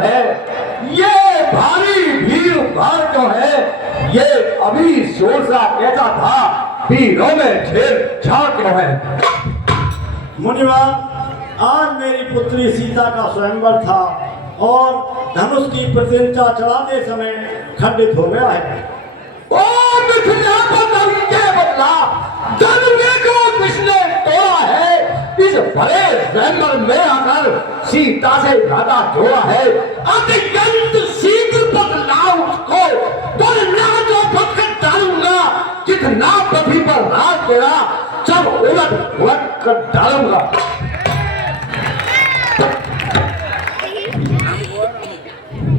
है, ये भारी भीड़ भाड़ क्यों है? ये अभी शोरसा कहता था, भीड़ों में ढेर झाड़ क्यों है? मुनिवर, आज मेरी पुत्री सीता का स्वयंवर था और धनुष की प्रतिष्ठा चढ़ाते समय खंडित हो गया है। ओ मिथिला बदल के बदला, धनुष को किसने तोड़ा है? इस बड़े स्वयंवर में आकर सीता से नाता जोड़ा है। अत्यंत शीघ्र बदलाव को बदला तो पकड़ डालूंगा, जितना पृथ्वी पर राज तेरा सब उलट उलट कर डालूंगा।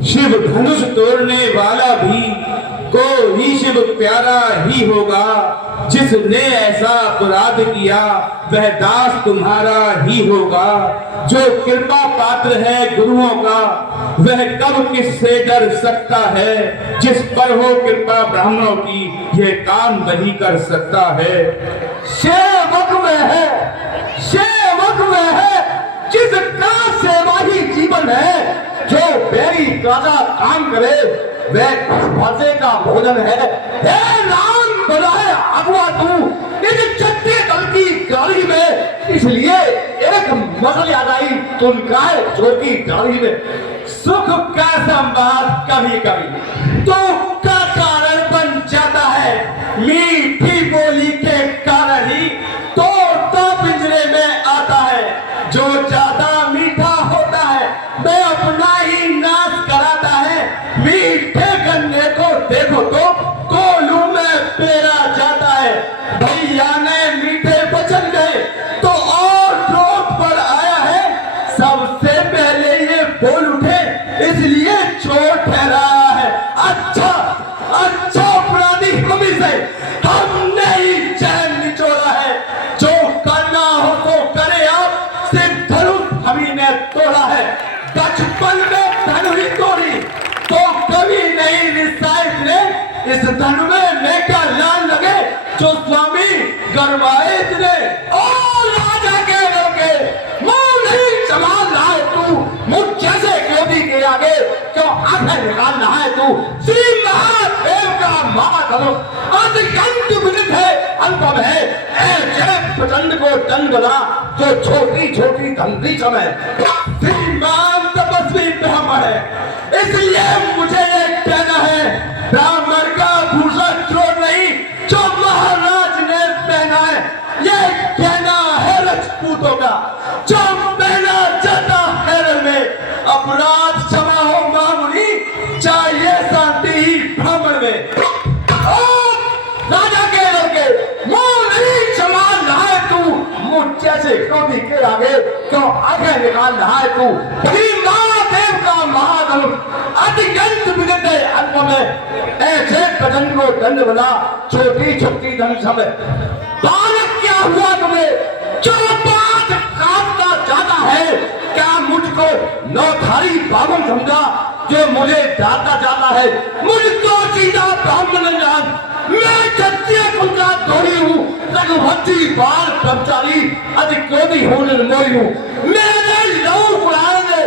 शिव धनुष तोड़ने वाला भी को ही शिव प्यारा ही होगा। जिसने ऐसा अपराध किया वह दास तुम्हारा ही होगा। जो कृपा पात्र है गुरुओं का वह कब किससे डर सकता है। जिस पर हो कृपा ब्राह्मणों की यह काम वही कर सकता है। सेवक में है, सेवक में है, जिसका सेवा ही जीवन है। जो बेरी काजा काम करे वह भसे का भोजन है। हे राम बनाए अगुआ तू इस चट्टे दल की गाड़ी में, इसलिए एक मसल याद आई तुलकाए चोर की गाड़ी में। सुख का संवाद कभी कभी दुख का कारण बन जाता है। मीठी बोली के कारण ही तो पिंजरे में आता है। जो ज्यादा मीठा होता है वह अपना ही नाश कराता है। मीठे गन्ने को देखो तो कोलू में पेरा जाता है। भैया ने मीठे वचन गए तो और क्रोध पर आया है। सबसे पहले ये बोल उठे इसलिए चोर ठहराया है। अच्छा अच्छा अपराधी हम से हमने ही चैन निचोड़ा है। जो करना हो तो करे आप, सिर्फ धनुष हमी ने तोड़ा है। बचपन में धनु ही तोड़ी तो कभी नहीं निशायत ने। इस धनु में मैं क्या लाल लगे जो स्वामी गरमाए इतने। ओ राजा के लड़के मुंह नहीं संभाल रहा है तू। मुझ जैसे क्रोधी के आगे क्यों आंखें निकाल रहा है तू। श्री महादेव का महाधनुष अत्यंत विदित है, अनुपम है। ऐसे प्रचंड को दंड बना जो छोटी छोटी धमकी समय। श्रीमान तपस्वी ब्राह्मण है इसलिए मुझे ये कहना है, ब्राह्मण का भूषण चोर नहीं जो महाराज ने पहना है। ये कहना है राजपूतों का जो पहना जाता है रण में। अपराध क्षमा हो मामूली, चाहिए शांति ही ब्राह्मण में। राजा के लड़के मुंह नहीं संभाल रहा है तू। मुझ जैसे क्रोधी के आगे क्यों आंखें निकाल रहा है तू। महादेव का महाधनुष अत्यंत विदित है, अल्प में ऐसे प्रचंड को दंड बना छोटी छोटी धनुष में। बालक क्या हुआ तुम्हें जो बात काटता जाता है? क्या मुझको नौधारी बाबन समझा जो मुझे डांटा जाता है? मुझको सीधा ब्राह्मण जान, मैं क्षत्रिय कुल का द्रोही हूँ। रघुवंशी बाल ब्रह्मचारी अति क्रोधी हूँ, निर्मोही हूँ। मैंने लहू पुराने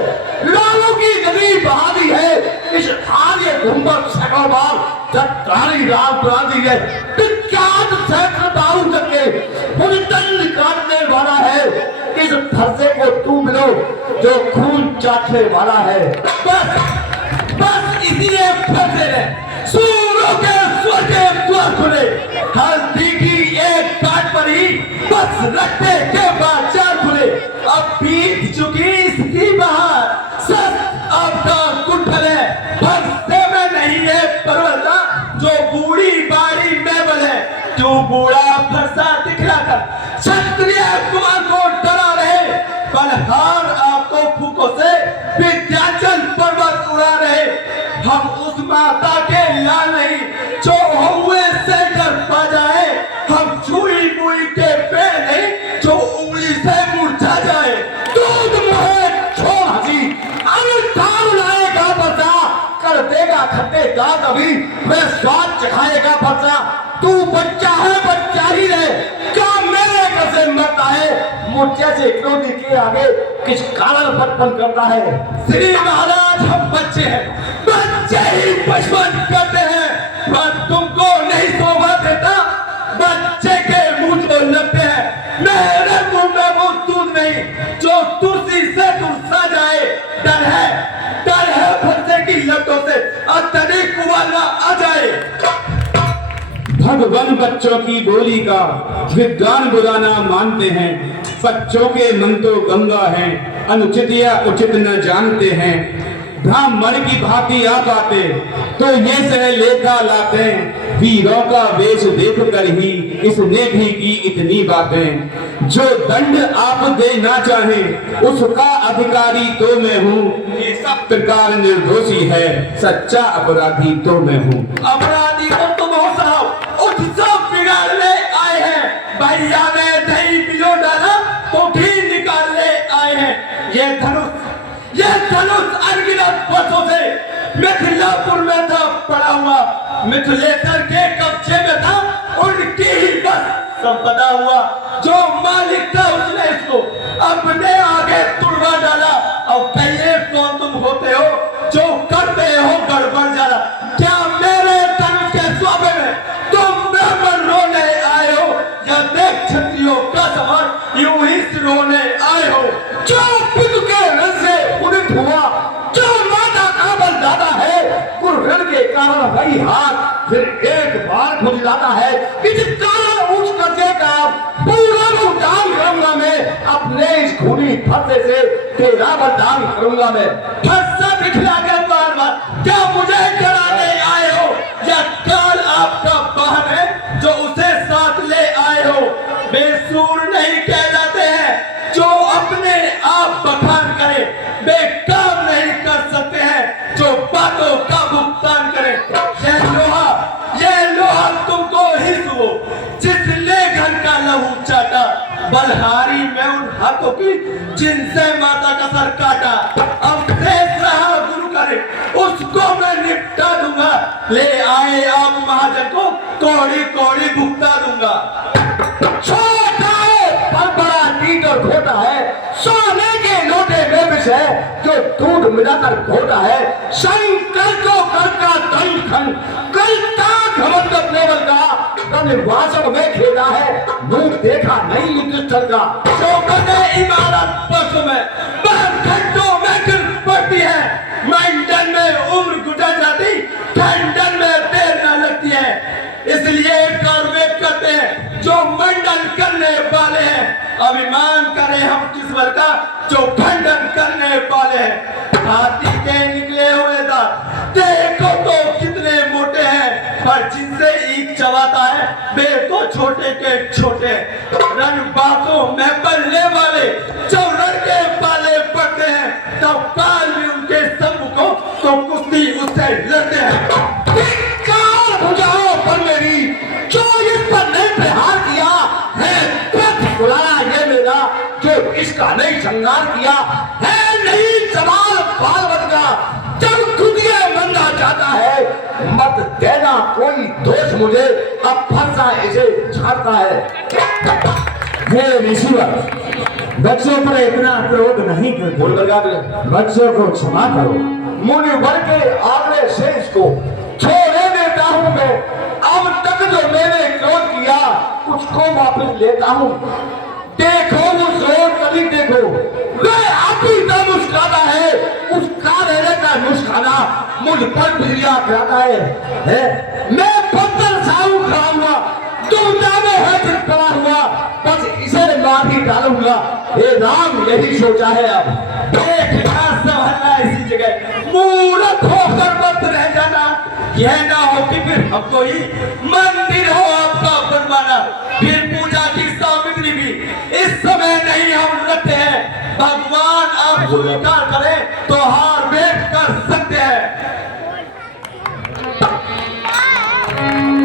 लोगों की नदी बहा दी है। इस आर्य गुंबद सकलबाल सत्तारी राम पुरानी है। विख्यात सहस्त्र बाहु करके मुझे दंड काटने वाला है। इस फरसे को तू मिलो जो खून चाटने वाला है। बस बस इसीलिए फरसे ने सूरों के स्वर के द्वार खुले। हल्दी की एक काट पर ही बस रखते के बाद चार खुले। अब बीत चुकी इसकी बहार, सच अब का कुठल है। फरसे में नहीं है परवरता जो बूढ़ी बाड़ी में बने। तू बूढ़ा फरसा दिखला कर क्षत्रिय कुमार को डरा रहे। बलहार आपको फूकों से विद्याचल पर्वत उड़ा रहे। हम उस माता के लाल नहीं जो हुए से डर पा जाए। हम छुई मुई के पेड़ नहीं जो उंगली से मुरझा जाए। दूध मुहे छोड़ हंसी अनुष्ठान लाएगा बचा कर देगा खट्टे दांत अभी वह स्वाद चखाएगा बचा। तू बच्चा है बच्चा ही रहे, क्या मेरे कैसे मरता है। मुझ जैसे क्रोधी के आगे किस कारण पटपन करता है। श्री महाराज आज हम बच्चे हैं, बच्चे ही बचपन करते हैं, पर तुमको नहीं शोभा देता, बच्चे के मुंह जो लगते हैं, मेरे मुंह में वो दूध नहीं जो तुलसी से तुलसा जाए। डर है फंसे की लतों से अत्यधिक कुआला आ जाए। भगवान बच्चों की बोली का विद्वान बुराना मानते हैं, बच्चों के मन तो गंगा है, अनुचित या उचित न जानते हैं। ब्राह्मण की भांति आप आते तो ये सह लेखा लाते, वीरों का वेश देख कर ही इसने भी की इतनी बातें। जो दंड आप देना चाहें उसका अधिकारी तो मैं हूँ, ये सब प्रकार निर्दोषी है, सच्चा अपराधी तो मैं हूँ। अपराधी तो तुम हो साहब, उत्सव बिगाड़ने आए हैं, भैया ने दही पिलो डाला तो घी निकालने आए हैं। ये धनुष अनगिनत वर्षों से मिथिलापुर में था पड़ा हुआ, मिथिलेश्वर के कब्जे में था, उनकी ही बस संपदा हुआ। जो मालिक था उसने इसको अपने आगे तुड़वा डाला। और कहिए कौन तुम होते हो जो करते हो गड़बड़ जाला? क्या मेरे धनुष के स्वामी में तुम ब्राह्मण रोने आए हो, या देख क्षत्रियों का समान यूं ही रोने आए हो? जो पितु के रस से उदित हुआ, जो माता का बलदाता है, कुर्बान के कारण वही हाथ फिर एक बार खुजलाता है। इस कारण उस कचे का पूरा भुगतान करूंगा मैं, अपने इस खूनी फंसे से तेरा बलिदान करूंगा मैं। फंसा दिखला के बार बार क्या मुझे कराने आए हो, या काल आपका बहन है जो उसे साथ ले आए हो? बेसूर नहीं कह जाते हैं जो अपने आप बखान करे, बेकाम नहीं कर सकते हैं जो बातों का भुगतान करे। ये लोहा तुमको ही सुओ जिस लेखन का लहू चाटा, बलहारी में उन हाथों की जिनसे माता का सर काटा। अब शेष रहा गुरु करे उसको मैं निपटा दूंगा, ले आए आप महाजन को कौड़ी कौड़ी भुगता दूंगा। छोटा है पर बड़ा नीट और खोटा है, सोने के लोटे में विष है जो दूध मिलाकर घोटा है। शंकर को कर का दल खन करता घमंड अपने बल का, वासव में खेला है मुंह देखा नहीं युधिष्ठिर का। चौकने इमारत पशु में घंटों में गिर पड़ती है, मंडन में उम्र गुजर जाती, खंडन में देर न लगती है। इसलिए कार्य करते हैं जो मंडन करने वाले हैं, अभिमान करें हम किस बल का जो खंडन करने वाले हैं। हाथी के निकले हुए दांत देखो तो कितने मोटे हैं, पर जिनसे ईख चबाता है वे तो छोटे के छोटे। रन बातों में बल्ले वाले जो रण के पाले पड़ते हैं, तब काल भी उनके सम्मुखों तो कुश्ती उससे लड़ते हैं। बुझाओ पर मेरी जो इस पर नहीं प्रहार किया है, बुलाया ये मेरा जो इसका नहीं श्रृंगार किया है, नहीं सवाल बालवत का जब खुद ये मंदा चाहता है, मत देना कोई दोष मुझे, अब फंसा इसे छाड़ता है। हे ऋषिवर, बच्चों पर इतना क्रोध नहीं करते, बच्चों को क्षमा करो। मुनिवर के आग्रह से इसको छोड़े देता हूँ मैं, अब तक जो मैंने क्रोध किया उसको वापस लेता हूँ। देखो वो जोर कभी देखो, वे अभी तक मुस्कुराता है, उसका रहने का मुस्कुराना मुझ पर भिड़िया कराता है? मैं पत्थर साहू खड़ा हुआ, दुविधा में है फिर पड़ा हुआ, बस इसे मार ही डालूंगा। हे राम यही सोचा है अब। देखना संभलना इसी जगह, मूर्ख होकर मत रह जाना, यह ना हो कि फिर हमको ही मंदिर हो आपका बनवाना। फिर पूजा की सामग्री भी इस समय नहीं हम रखते हैं, भगवान आप स्वीकार करें तो हार भेंट कर सकते हैं।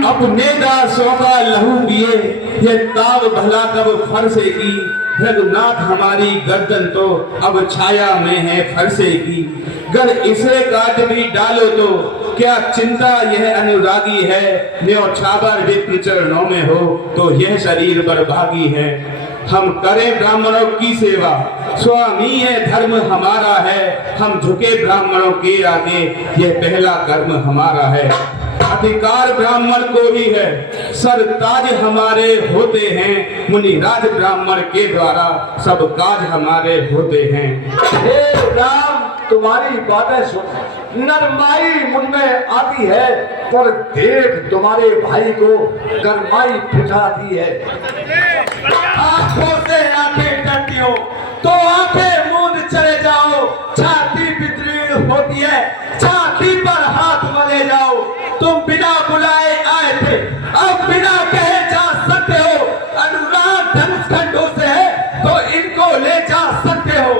अपने दासों का लहू पिए ये ताव भला कब फरसेगी, रघुनाथ हमारी गर्दन तो अब छाया में है फरसे की। गर इसे काट भी डालो तो क्या चिंता यह अनुरागी है, न्योछावर विप्र चरणों में हो तो यह शरीर बर्भागी है। हम करें ब्राह्मणों की सेवा, स्वामी है धर्म हमारा है, हम झुके ब्राह्मणों के आगे, यह पहला कर्म हमारा है। अधिकार ब्राह्मण को ही है, सरताज हमारे होते हैं, मुनिराज ब्राह्मण के द्वारा सब काज हमारे होते हैं। हे राम, तुम्हारी बातें सुन नरमाई मुझ में आती है, पर देख तुम्हारे भाई को गरमाई फिटाती है। आंखों से आंखें डरती हो तो आंखें मूंद चले जाओ, छाती विदीर्ण होती है, छाती पर हाथ मले जाओ। तुम बिना बुलाए आए थे, अब बिना कहे जा सकते हो। अनुराग धनुष खंडों से है तो इनको ले जा सकते हो।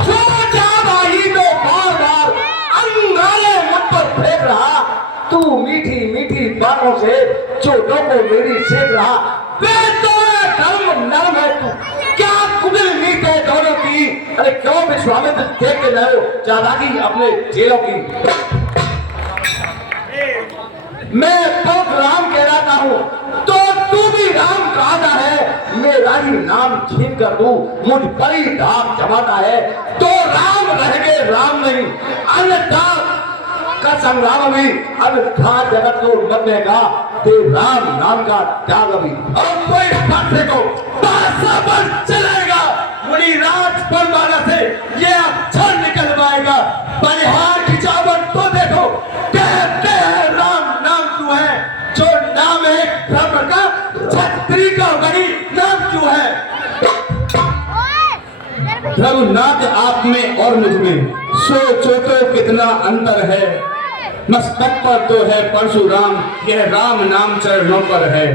जो जा भाई तो बार बार अंगारे मुझ पर फेंक रहा, तू मीठी मीठी बातों से चोटों को मेरी सेक रहा। वे तो धर्म नर्म है तू, क्या कुबिल नीत है दोनों की। अरे क्यों विश्वामित्र देख के रहे हो चालाकी अपने चेलों की। मैं बहुत राम कहलाता हूँ तो तू भी राम कहता है, मेरा ही नाम छीन कर तू मुझ पर ही धाक जमाता है, तो राम रहेंगे राम नहीं, अन्यथा का संग्राम भी, अन्यथा जगत को बनने का ते राम नाम का त्याग भी। और कोई फांसे को पासा पर चलेगा, मुनिराज परवाना से ये अक्षर निकल पाएगा। बलिहार की चावट तो देखो, कहते हैं राम नाम क्यों है, जो नाम है ब्रह्म का, छत्री का वही नाम क्यों है। रघुनाथ आप में और मुझ में सोचो तो कितना अंतर है, मस्तक पर तो है परशुराम, यह राम नाम चरणों पर है।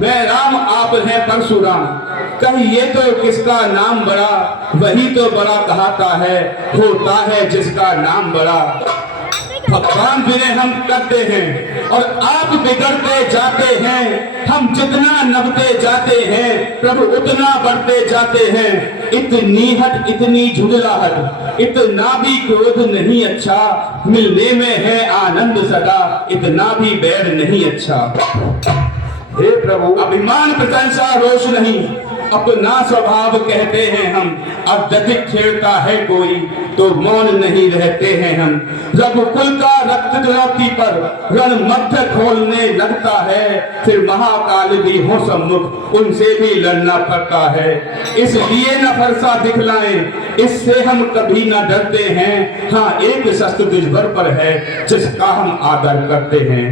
मैं राम आप है परशुराम, कहिए तो किसका नाम बड़ा, वही तो बड़ा कहता है, होता है जिसका नाम बड़ा। भगवान विनय हम करते हैं और आप बिगड़ते जाते हैं, हम जितना नभते जाते हैं प्रभु उतना बढ़ते जाते हैं। इतनी हट इतनी झुंझलाहट, इतना भी क्रोध नहीं अच्छा, मिलने में है आनंद सदा, इतना भी बैर नहीं अच्छा। हे प्रभु, अभिमान प्रशंसा रोष नहीं, अपना स्वभाव कहते हैं हम, अत्यधिक छेड़ता है कोई तो मौन नहीं रहते हैं हम। रघुकुल का रक्त जलती पर रण मध्य खोलने लगता है, फिर महाकाल भी हो सम्मुख उनसे भी लड़ना पड़ता है। इसलिए न फरसा दिखलाएं, इससे हम कभी न डरते हैं। हाँ, एक शस्त्र दुर्भर पर है जिसका हम आदर करते हैं,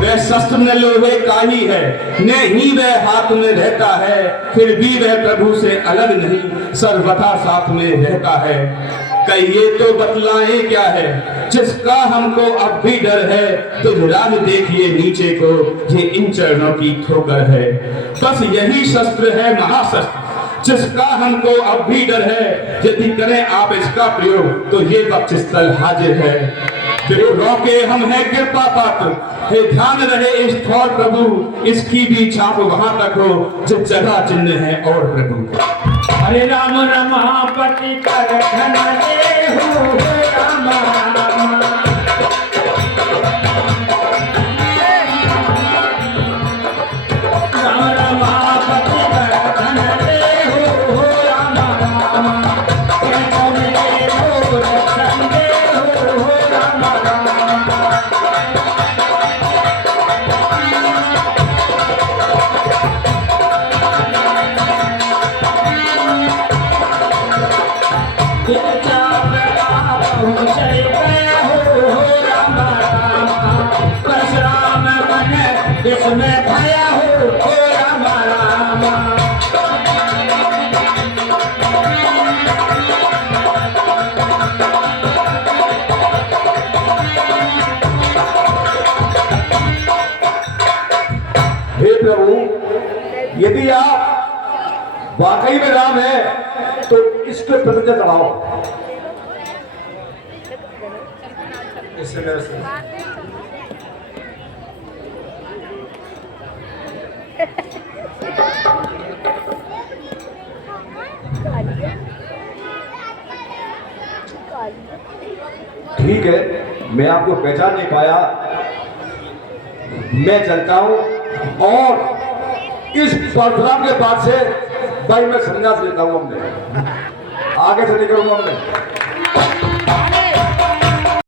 वह शस्त्र न लोहे का ही है, न ही वह हाथ में रहता है, फिर भी वह प्रभु से अलग नहीं, सर्वथा साथ में रहता है। कहिए तो बतलाए क्या है जिसका हमको अब भी डर है, तो राज देखिए नीचे को, ये इन चरणों की ठोकर है। बस यही शस्त्र है महाशस्त्र जिसका हमको अब भी डर है, यदि करें आप इसका प्रयोग तो ये बख्शिस्थल हाजिर है। रोके हम हैं कृपा पात्र, हे ध्यान रहे इस ठोर प्रभु, इसकी भी छाप वहां तक हो जिस जगह चिन्ह है और प्रभु। हरे राम रमापति कर धन दे हो राम राम। राम रमापति कर धन दे हो राम राम। कहतन दे हो रक्षण दे हो राम राम। इसमें भया हो राम राम। हे प्रभु, यदि आप वाकई में राम है तो इसके प्रतिज्ञा चढ़ाओ। इससे मेरे से ठीक है, मैं आपको पहचान नहीं पाया, मैं चलता हूं और इस परशुराम के बाद से भाई मैं संन्यास लेता हूँ। हमने आगे से नहीं करूंगा। हमने